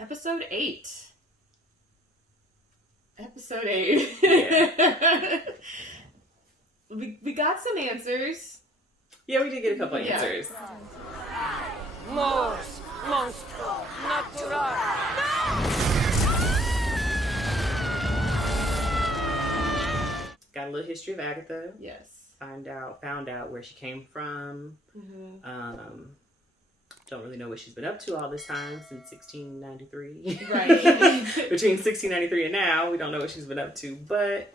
Episode 8. Episode 8. Yeah. we got some answers. Yeah, we did get a couple answers. Mors, monstro, natural. Got a little history of Agatha. Yes. Found out where she came from. Mm-hmm. Don't really know what she's been up to all this time since 1693. Right. Between 1693 and now, we don't know what she's been up to, but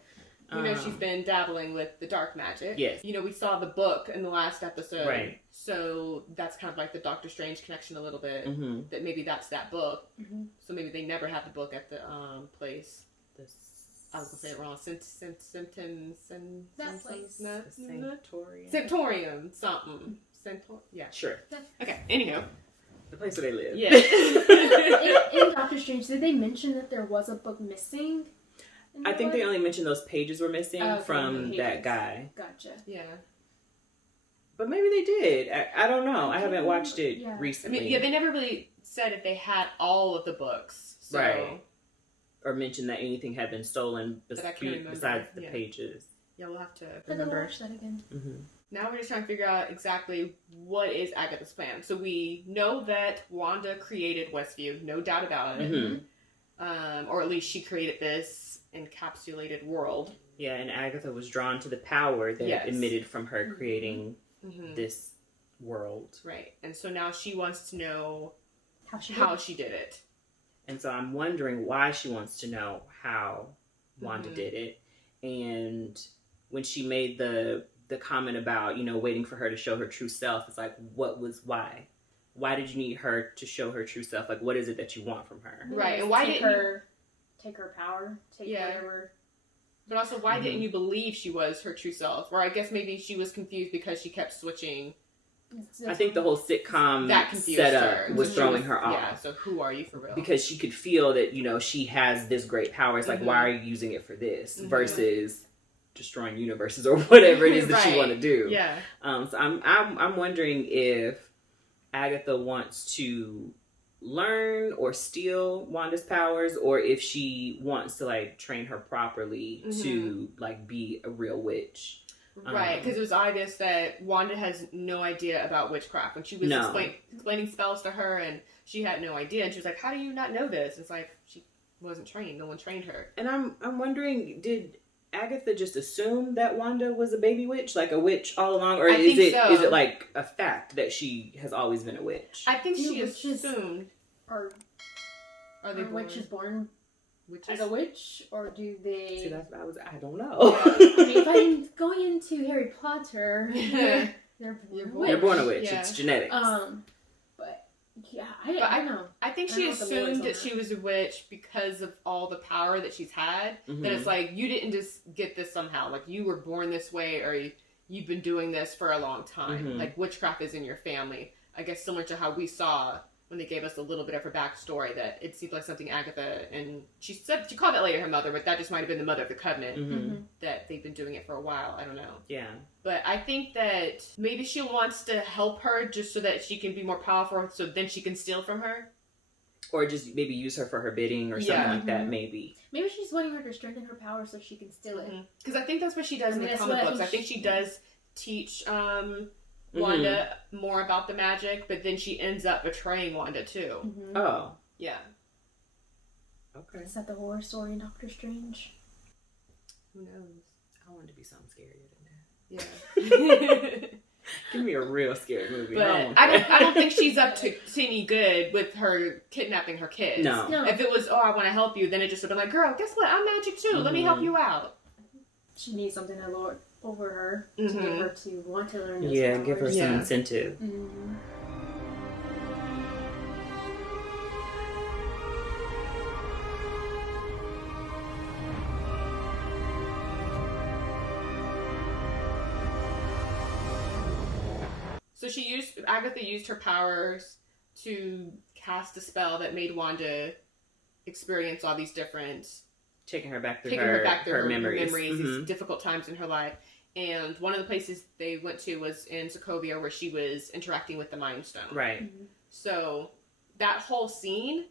You know, she's been dabbling with the dark magic. Yes. You know, we saw the book in the last episode. Right. So that's kind of like the Doctor Strange connection a little bit. Mm-hmm. That maybe that's that book. Mm-hmm. So maybe they never had the book at the place. I was going to say it wrong. That place. Sanctorium. Something. Yeah. Sure. Okay. Anyhow. The place where they live. Yeah. in Doctor Strange, did they mention that there was a book missing? I think they only mentioned those pages were missing from pages. that guy. Gotcha. Yeah. But maybe they did. I don't know. I haven't watched it I recently. mean, yeah, they never really said if they had all of the books. So. Right. Or mentioned that anything had been stolen besides the pages. Yeah, we'll have to remember that again. Mm-hmm. Now we're just trying to figure out exactly what is Agatha's plan. So we know that Wanda created Westview, no doubt about it. Mm-hmm. Or at least she created this encapsulated world. Yeah, and Agatha was drawn to the power that emitted from her creating this world. Right. And so now she wants to know how she did it. And so I'm wondering why she wants to know how Wanda did it. And when she made the comment about, you know, waiting for her to show her true self, it's like, why? Why did you need her to show her true self? Like, what is it that you want from her? Right. And why didn't take her power? Whatever. But also, why didn't you believe she was her true self? Or I guess maybe she was confused because she kept switching. I think the whole sitcom setup was throwing her off. Yeah, so who are you for real? Because she could feel that, you know, she has this great power. It's like, why are you using it for this? Versus destroying universes or whatever it is that you want to do. Yeah. So I'm wondering if Agatha wants to learn or steal Wanda's powers, or if she wants to like train her properly to like be a real witch. Right, because it was obvious that Wanda has no idea about witchcraft. When she was explaining spells to her, and she had no idea, and she was like, "How do you not know this?" It's like she wasn't trained. No one trained her. And I'm wondering, did Agatha just assume that Wanda was a baby witch, like a witch all along, or is it like a fact that she has always been a witch? I think she assumed. Are they witches born witches? as a witch, or do they? See, I don't know. I mean, if I'm going into Harry Potter, You're born a witch. Yeah. It's genetics. But yeah, I don't know. I think she assumed that she was a witch because of all the power that she's had. That it's like, you didn't just get this somehow. Like, you were born this way, or you've been doing this for a long time. Like, witchcraft is in your family. I guess similar to how we saw when they gave us a little bit of her backstory, that it seemed like something Agatha, and she called it later her mother, but that just might have been the mother of the Covenant, that they've been doing it for a while. I don't know. Yeah. But I think that maybe she wants to help her just so that she can be more powerful, so then she can steal from her. Or just maybe use her for her bidding or something like that, maybe. Maybe she's wanting her to strengthen her power so she can steal it. Because I think that's what she does in the comic books. I think she does teach Wanda more about the magic, but then she ends up betraying Wanda too. Oh. Yeah. Okay. Is that the horror story in Doctor Strange? Who knows? I want it to be something scarier than that. Yeah. Give me a real scary movie. But I don't think she's up to any good with her kidnapping her kids. No. If it was, I want to help you, then it just would have been like, girl, guess what? I'm magic too. Let me help you out. She needs something to lord over her to get her to want to learn those powers. Give her some incentive. So Agatha used her powers to cast a spell that made Wanda experience all these different... Taking her back through her memories. These difficult times in her life. And one of the places they went to was in Sokovia, where she was interacting with the Mind Stone. Right. So that whole scene,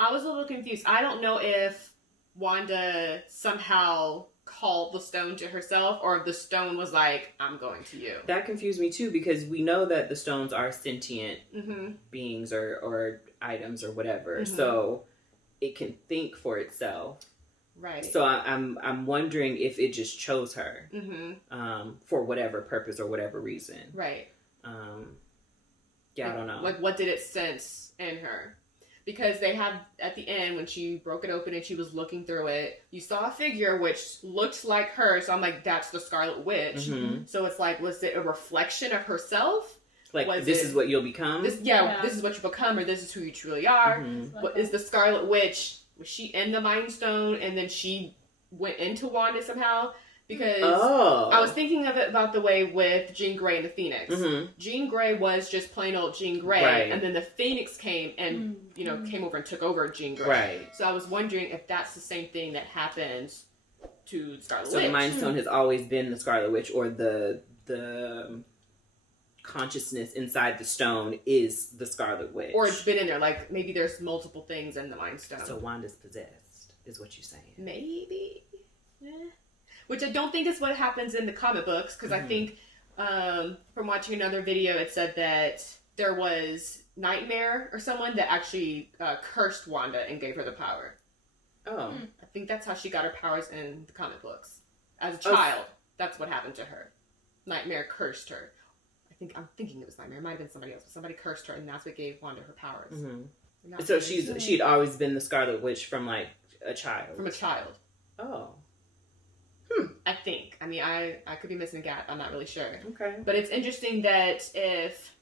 I was a little confused. I don't know if Wanda somehow called the stone to herself, or if the stone was like, I'm going to you. That confused me too, because we know that the stones are sentient Mm-hmm. beings or items or whatever, Mm-hmm. so it can think for itself. Right. So I'm wondering if it just chose her, Mm-hmm. for whatever purpose or whatever reason. Right. Yeah, like, I don't know. Like, what did it sense in her? Because they have, at the end, when she broke it open and she was looking through it, you saw a figure which looked like her. So I'm like, that's the Scarlet Witch. Mm-hmm. So it's like, was it a reflection of herself? Like, was this it, is what you'll become? This is what you become, or this is who you truly are. Mm-hmm. What is the Scarlet Witch? Was she in the Mind Stone and then she went into Wanda somehow? Because I was thinking of it about the way with Jean Grey and the Phoenix. Mm-hmm. Jean Grey was just plain old Jean Grey, Right. and then the Phoenix came and came over and took over Jean Grey. Right. So I was wondering if that's the same thing that happens to Scarlet So Witch. the Mind Stone has always been the Scarlet Witch, or the consciousness inside the stone is the Scarlet Witch. Or it's been in there. Like, maybe there's multiple things in the Mind Stone. So Wanda's possessed, is what you're saying. Maybe. Yeah. Which I don't think is what happens in the comic books, because I think from watching another video, it said that there was Nightmare or someone that actually cursed Wanda and gave her the power. Oh. I think that's how she got her powers in the comic books. As a child, that's what happened to her. Nightmare cursed her. I'm thinking it was Nightmare. It might have been somebody else. But somebody cursed her, and that's what gave Wanda her powers. Mm-hmm. So she'd always been the Scarlet Witch from, like, a child. From a child. Oh. I think. I mean, I could be missing a gap. I'm not really sure. Okay. But it's interesting that if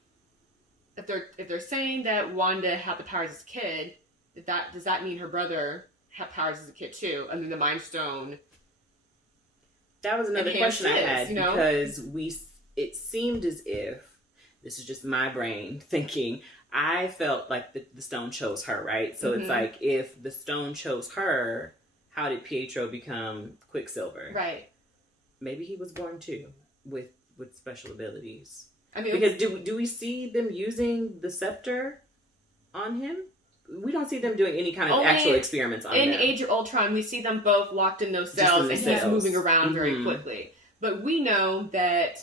they're saying that Wanda had the powers as a kid, does that mean her brother had powers as a kid too? And then the Mind Stone. That was another question I had, because it seemed as if, this is just my brain thinking, I felt like the stone chose her, right? So it's like, if the stone chose her, how did Pietro become Quicksilver? Right. Maybe he was born too with special abilities. I mean, because do we see them using the scepter on him? We don't see them doing any kind of actual experiments on him. In Age of Ultron, we see them both locked in those cells and he's moving around very quickly. But we know that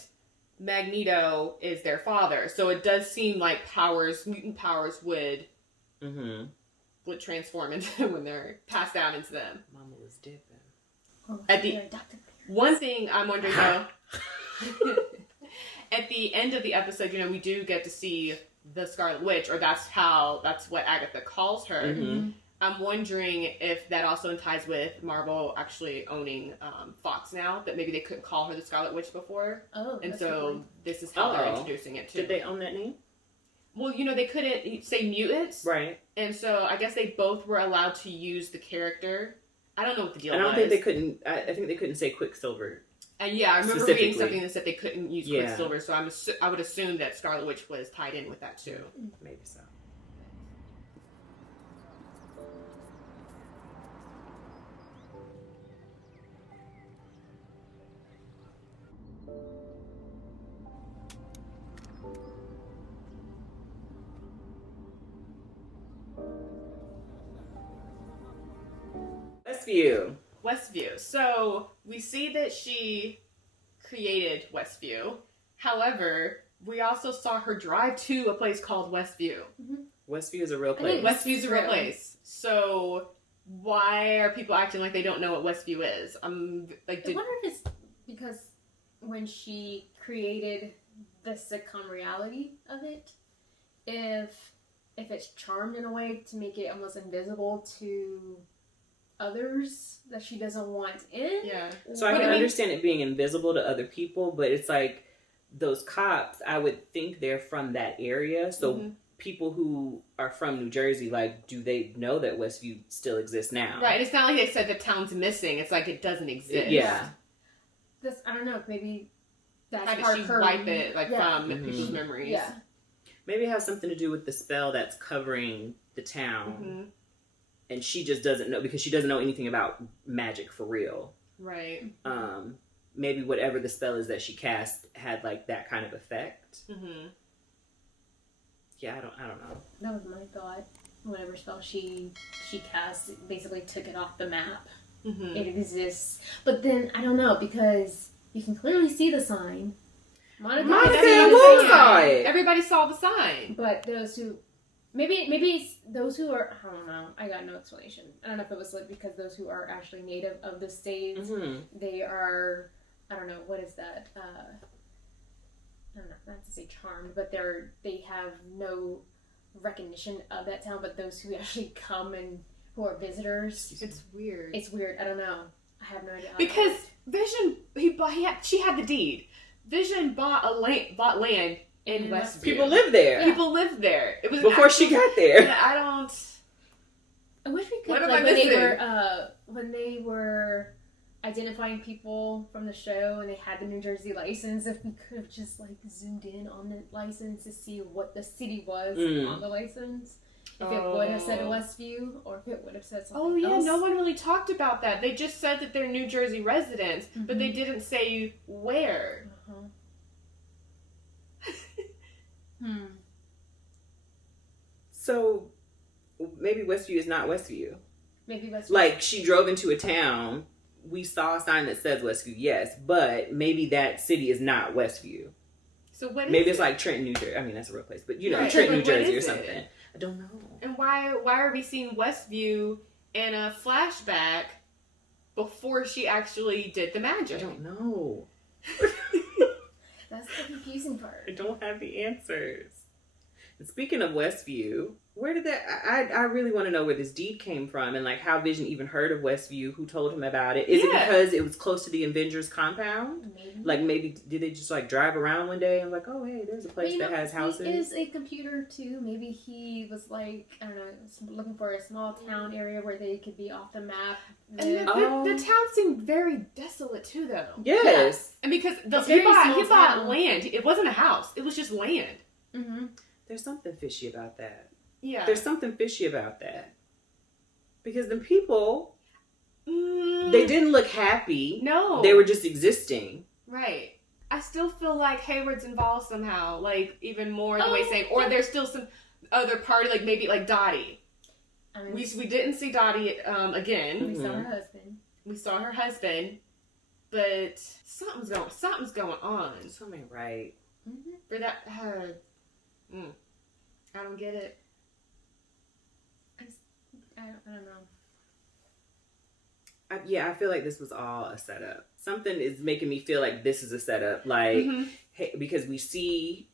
Magneto is their father, so it does seem like mutant powers would transform into when they're passed down into them. Mama was dipping. One thing I'm wondering though, at the end of the episode, we do get to see the Scarlet Witch, or that's what Agatha calls her. Mm-hmm. I'm wondering if that also ties with Marvel actually owning Fox now, that maybe they couldn't call her the Scarlet Witch before. Oh, and so this is how they're introducing it too. Did they own that name? Well, they couldn't say mutants. Right. And so I guess they both were allowed to use the character. I don't know what the deal was. I don't think they couldn't. I think they couldn't say Quicksilver. And yeah, I remember reading something that said they couldn't use Quicksilver, so I would assume that Scarlet Witch was tied in with that too. Maybe so. Westview. So we see that she created Westview. However, we also saw her drive to a place called Westview. Westview is a real place. Westview's a real place. So why are people acting like they don't know what Westview is? I wonder if it's because when she created the sitcom reality of it, if it's charmed in a way to make it almost invisible to others that she doesn't want in. Yeah. So I can understand it being invisible to other people, but it's like those cops, I would think they're from that area. So people who are from New Jersey, like, do they know that Westview still exists now? Right. It's not like they said the town's missing. It's like it doesn't exist. Yeah. I don't know. Maybe that's how did she wipe it from people's memories? Yeah. Maybe it has something to do with the spell that's covering the town. And she just doesn't know, because she doesn't know anything about magic for real. Right. Maybe whatever the spell is that she cast had like that kind of effect. Yeah, I don't know. That was my thought. whatever spell she cast, it basically took it off the map. Mm-hmm. It exists. But then, I don't know, because you can clearly see the sign. Monica and Will saw it. Everybody saw the sign. But those who... Maybe it's those who are... I don't know. I got no explanation. I don't know if it was like because those who are actually native of the states, they are... I don't know. What is that? I don't know. Not to say charmed, but they have no recognition of that town. But those who actually come and who are visitors... It's weird. It's weird. I don't know. I have no idea. Because Vision... she had the deed. Vision bought land in Westview. People live there. Yeah. People lived there. It was before she got there. I wish we could. What am like, I missing? When they were identifying people from the show and they had the New Jersey license, if we could have just like zoomed in on the license to see what the city was on the license. If it would have said Westview, or if it would have said something else. No one really talked about that. They just said that they're New Jersey residents, but they didn't say where. So, maybe Westview is not Westview. Maybe Westview. Like, she drove into a town, we saw a sign that says Westview, yes, but maybe that city is not Westview. So what is maybe it's it? like Trenton, New Jersey. I mean, that's a real place, but you know, Right. Trenton, New But what Jersey or is something. it? I don't know. And why are we seeing Westview in a flashback before she actually did the magic? I don't know. That's the confusing part. I don't have the answers. And speaking of Westview, where did that... I really want to know where this deed came from and like how Vision even heard of Westview, who told him about it. Is it because it was close to the Avengers compound? Maybe. Like maybe did they just like drive around one day and like, oh hey, there's a place that has houses? He is a computer too. Maybe he was like, I don't know, looking for a small town area where they could be off the map. And the town seemed very desolate too, though. Yes. And because It's he very small bought town. land. It wasn't a house. It was just land. Mm-hmm. There's something fishy about that. Yeah. There's something fishy about that. Because the people, they didn't look happy. No. They were just existing. Right. I still feel like Hayward's involved somehow. Like, even more the way saying, or there's still some other party, like maybe like Dottie. I mean, We didn't see Dottie again. we saw her husband. We saw her husband. But something's going on. Something right. Mm-hmm. For that, I don't get it. I don't know. I feel like this was all a setup. Something is making me feel like this is a setup. Like, because we see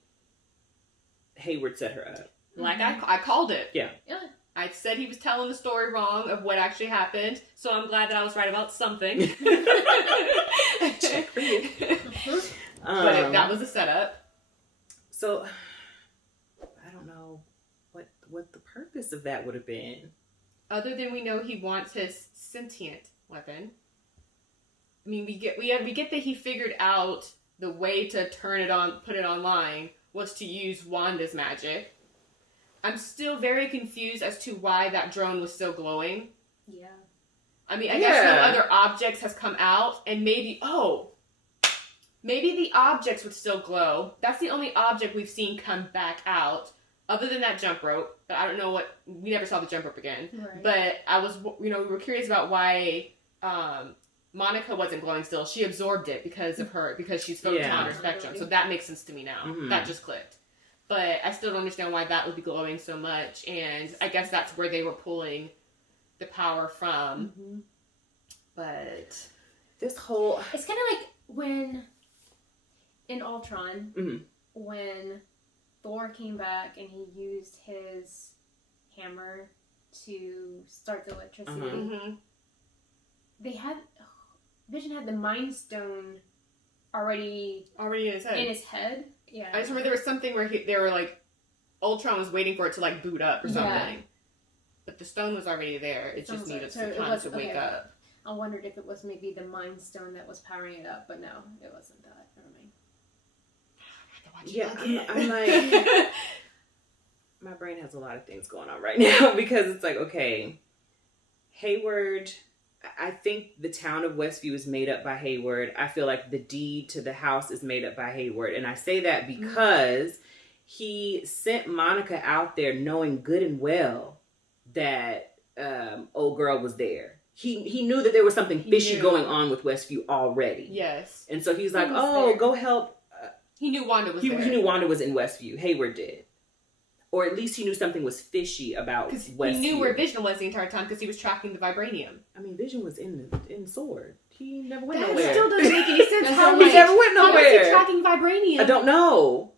Hayward set her up. Like, I called it. Yeah. I said he was telling the story wrong of what actually happened, so I'm glad that I was right about something. Check for you. But that was a setup. So, I don't know what the purpose of that would have been. Other than we know he wants his sentient weapon. I mean, we get that he figured out the way to turn it on, put it online, was to use Wanda's magic. I'm still very confused as to why that drone was still glowing. Yeah. I mean, I guess no other objects has come out, and maybe the objects would still glow. That's the only object we've seen come back out, other than that jump rope. But I don't know we never saw the jump rope again. Right. But I was, we were curious about why Monica wasn't glowing still. She absorbed it because she's focused on her spectrum. So that makes sense to me now. Mm-hmm. That just clicked. But I still don't understand why that would be glowing so much. And I guess that's where they were pulling the power from. Mm-hmm. But it's kind of like when in Ultron, when Thor came back and he used his hammer to start the electricity. Vision had the Mind Stone already in his head. Yeah. I just remember there was something where they were like, Ultron was waiting for it to like boot up or something. Yeah. But the stone was already there. It just needed some time to wake up. I wondered if it was maybe the Mind Stone that was powering it up, but no, it wasn't that. Never mind. Yeah, I'm like, my brain has a lot of things going on right now because it's like, okay, Hayward, I think the town of Westview is made up by Hayward. I feel like the deed to the house is made up by Hayward. And I say that because he sent Monica out there knowing good and well that old girl was there. He knew that there was something fishy going on with Westview already. Yes. And so he's like, oh, go help. He knew Wanda was there. He knew Wanda was in Westview. Hayward did. Or at least he knew something was fishy about Westview. He knew where Vision was the entire time because he was tracking the vibranium. I mean, Vision was in S.W.O.R.D. He never went That nowhere. still doesn't make any sense. How he never went nowhere. How is he tracking vibranium? I don't know.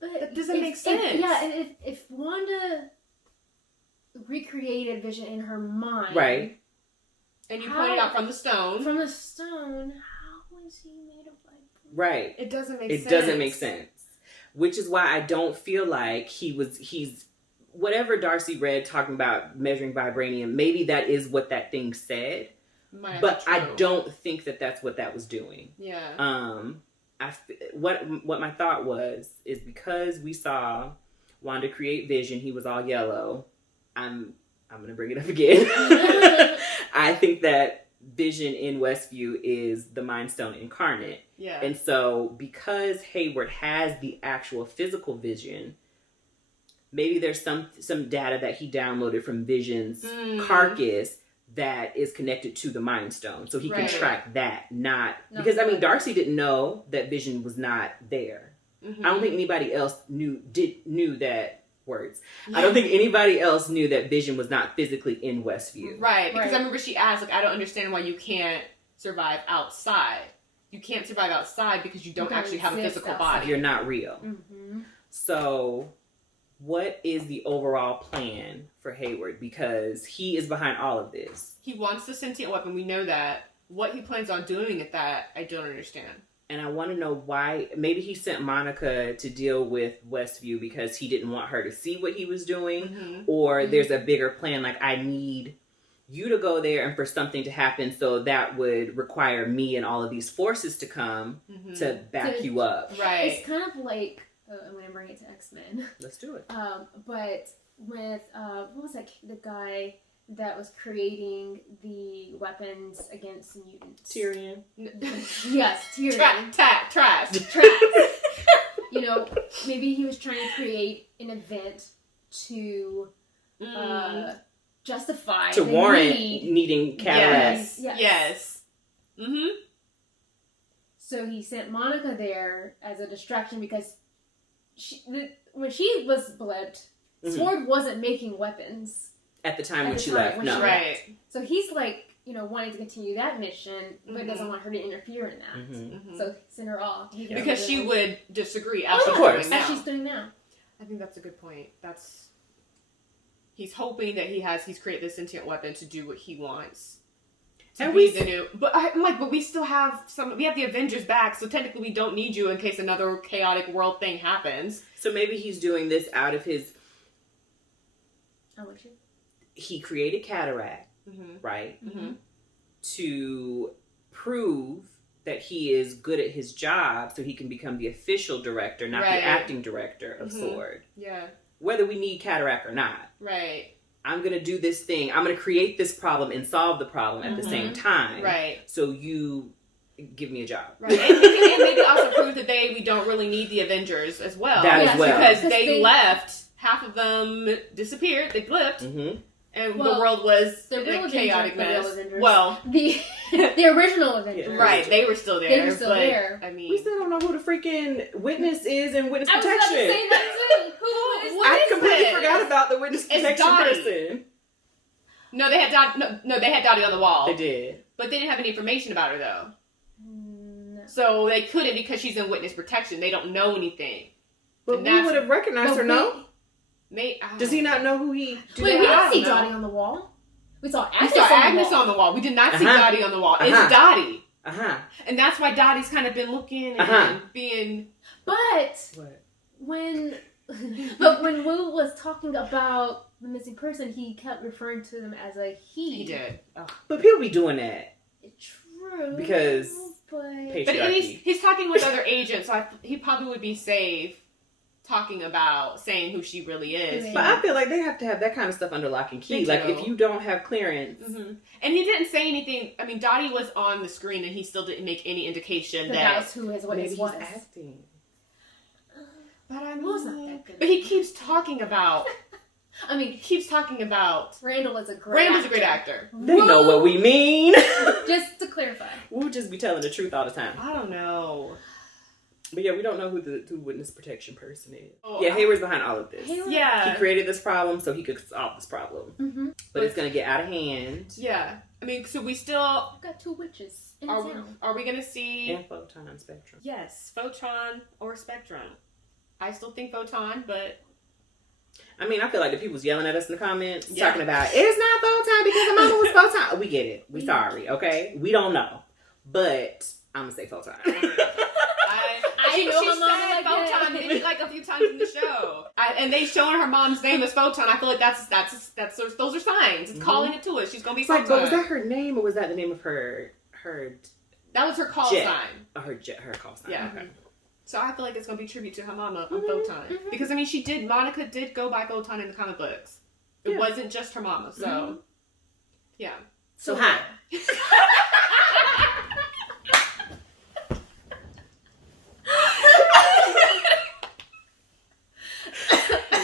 But that doesn't make sense. If Wanda recreated Vision in her mind, right, and you pointed out from the stone, how was he made of vibranium? Right, it doesn't make sense. It doesn't make sense. Which is why I don't feel like he's whatever Darcy read talking about measuring vibranium. Maybe that is what that thing said, but I don't think that that's what that was doing. Yeah. What my thought is because we saw Wanda create Vision, he was all yellow. I'm gonna bring it up again. I think that Vision in Westview is the Mind Stone incarnate. Yeah. And so because Hayward has the actual physical Vision, maybe there's some data that he downloaded from Vision's carcass that is connected to the Mind Stone. So he can track that, because I mean Darcy didn't know that Vision was not there. Mm-hmm. I don't think anybody else knew that words. Yeah. I don't think anybody else knew that Vision was not physically in Westview. Right, because I remember she asked, I don't understand why you can't survive outside. You can't survive outside because you don't actually have a physical body. You're not real. Mm-hmm. So, what is the overall plan for Hayward? Because he is behind all of this. He wants the sentient weapon. We know that. What he plans on doing at that, I don't understand. And I want to know why. Maybe he sent Monica to deal with Westview because he didn't want her to see what he was doing. Or there's a bigger plan. Like, I need you to go there and for something to happen. So that would require me and all of these forces to come to back you up. Right. It's kind of like, I'm going to bring it to XMen. Let's do it. But with, what was that, the guy that was creating the weapons against mutants? Tyrion. Yes, Tyrion. Trash. You know, maybe he was trying to create an event to justify to warrant needing cataracts. Yes. Mm-hmm. So he sent Monica there as a distraction because when she was blipped, S.W.O.R.D wasn't making weapons. At the time when she left, no. Right. So he's like, wanting to continue that mission, but doesn't want her to interfere in that. So send her off. Because she would disagree, of course. As she's doing now. I think that's a good point. He's hoping that he's created this sentient weapon to do what he wants. But we still have we have the Avengers back, so technically we don't need you in case another chaotic world thing happens. So maybe he's doing this out of his... I want you. He created Cataract, right? To prove that he is good at his job so he can become the official director, not the acting director of S.W.O.R.D. Yeah. Whether we need Cataract or not. Right. I'm going to do this thing. I'm going to create this problem and solve the problem at the same time. Right. So you give me a job. Right. And maybe also prove that we don't really need the Avengers as well. As well. Because they left. Half of them disappeared. They blipped. And the world was a chaotic mess. Well, the original Avengers. Yeah. Right, they were still there. They were still there. I mean, we still don't know who the freaking witness is and witness protection. I was about to say that too. I completely forgot about the witness protection person. No, they had Dottie on the wall. They did. But they didn't have any information about her though. No. So they couldn't because she's in witness protection. They don't know anything. But we would have recognized her, no? Does he not know who he... Wait, we didn't see Dottie on the wall. We saw Agnes on the wall. We did not see Dottie on the wall. It's Dottie. And that's why Dottie's kind of been looking and being... But... What? When Wu was talking about the missing person, he kept referring to them as a he. He did. Oh. But people be doing that. True. Because... But at least he's talking with other agents, so he probably would be safe talking about saying who she really is. But I feel like they have to have that kind of stuff under lock and key. Like, if you don't have clearance... And he didn't say anything. I mean, Dottie was on the screen and he still didn't make any indication that... That's who his witness was. He's acting. But I mean... Wu's not that good. But he keeps talking about... I mean, He keeps talking about Randall is a great actor. They know what we mean. Just to clarify. We'll just be telling the truth all the time. I don't know. But yeah, we don't know who the witness protection person is. Oh, yeah, Hayward's behind all of this. Yeah. He created this problem so he could solve this problem. Mm-hmm. But it's going to get out of hand. Yeah. I mean, so we still... We've got 2 witches in Are town. we going to see... And photon spectrum. Yes, photon or spectrum. I still think photon, but... I mean, I feel like the people's yelling at us in the comments talking about, it's not photon because the mama was photon. We get it. We sorry, okay? We don't know. But I'm going to say photon. I know she her mama said like Photon that. maybe like a few times in the show, and they showing her mom's name as Photon. I feel like that's those are signs. It's calling it to us. She's gonna be Photon. Like, but was that her name or was that the name of her? That was her call jet. sign. Oh, her call sign. Yeah. Okay. So I feel like it's gonna be tribute to her mama on Photon because I mean Monica did go by Photon in the comic books. It wasn't just her mama. So yeah. So hi.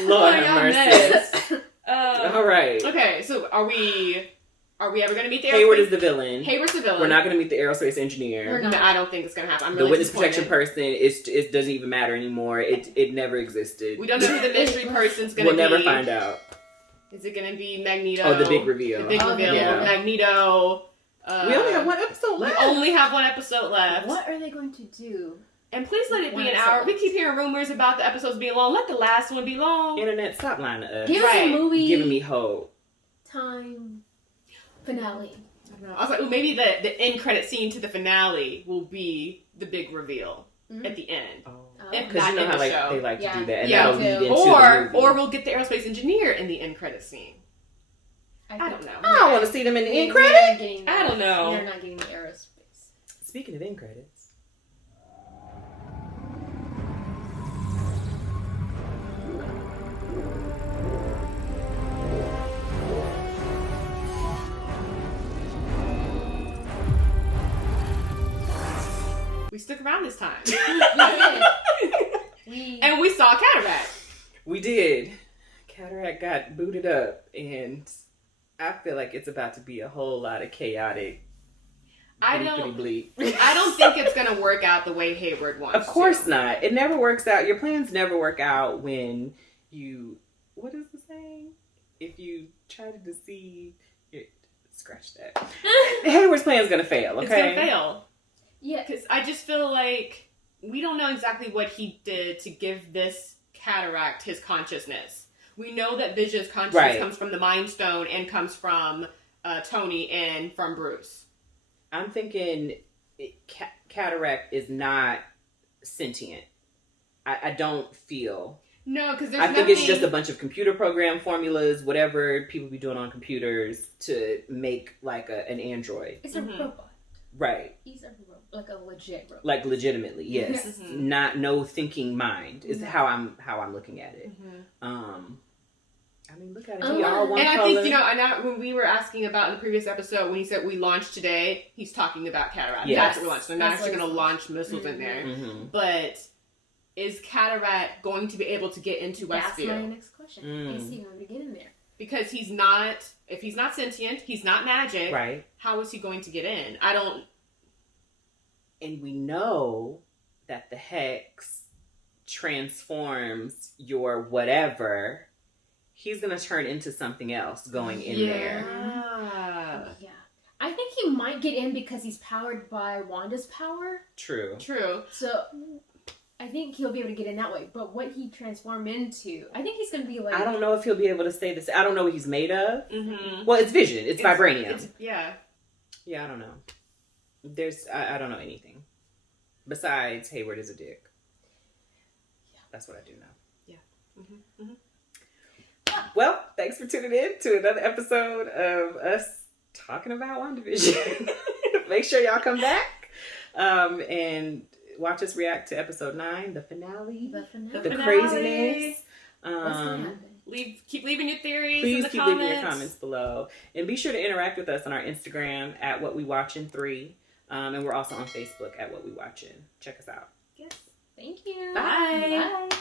Lord have mercy. All right. Okay, so are we ever going to meet the Hayward is the villain. Hayward's the villain. We're not going to meet the aerospace engineer. We're not. No, I don't think it's going to happen. I'm The really witness protection person, it doesn't even matter anymore. It never existed. We don't know who the mystery person's going to be. We'll never find out. Is it going to be Magneto? Oh, the big reveal. The big reveal. Yeah. Magneto. We only have 1 episode left. We only have 1 episode left. What are they going to do? And please let it be an hour. We keep hearing rumors about the episodes being long. Let the last one be long. Internet, stop lying to us. Give us a movie. Giving me hope. Time. Finale. I don't know. I was like, ooh, maybe the end credit scene to the finale will be the big reveal at the end. Because you know how they like to do that. And that'll lead into or the movie. we'll get the aerospace engineer in the end credit scene. I don't know. I don't want to see them in the end credit. I don't know. They're not getting the aerospace. Speaking of end credits. We stuck around this time. We did. And we saw Cataract. We did. Cataract got booted up, and I feel like it's about to be a whole lot of chaotic. I don't think it's gonna work out the way Hayward wants. Of course not. It never works out. Your plans never work out when you. What is the saying? If you try to deceive, scratch that. Hayward's plan's gonna fail. Okay, it's gonna fail. Yeah, because I just feel like we don't know exactly what he did to give this Cataract his consciousness. We know that Vision's consciousness comes from the Mind Stone and comes from Tony and from Bruce. I'm thinking Cataract is not sentient. I don't feel. No, because there's I think it's just a bunch of computer program formulas, whatever people be doing on computers to make like an android. it's a robot. Right. He's a robot, like a legit robot. Like legitimately, yes. No thinking mind is how I'm looking at it. I mean, look at it. We are one and color. I think, when we were asking about in the previous episode, when he said we launched today, he's talking about Cataract. Yes. That's what we launched. They're not actually going to launch missiles in there. But is Cataract going to be able to get into Westview? That's my next question. Is he going to get in there? Because if he's not sentient, he's not magic, right? How is he going to get in? And we know that the hex transforms your whatever. He's going to turn into something else going in there. Yeah. I think he might get in because he's powered by Wanda's power. True. So I think he'll be able to get in that way. But what he transformed into, I think he's going to be like... I don't know if he'll be able to stay this. I don't know what he's made of. Well, it's vision. It's vibranium. Yeah, I don't know. I don't know anything. Besides, Hayward is a dick. Yeah. That's what I do know. Yeah. Well, thanks for tuning in to another episode of us talking about WandaVision. Make sure y'all come back and watch us react to episode 9, the finale. The craziness. What's going to happen? Keep leaving your theories. Please in the keep comments. leaving your comments below. And be sure to interact with us on our Instagram at WhatWeWatchin3. And we're also on Facebook at WhatWeWatchin. Check us out. Yes. Thank you. Bye. Bye.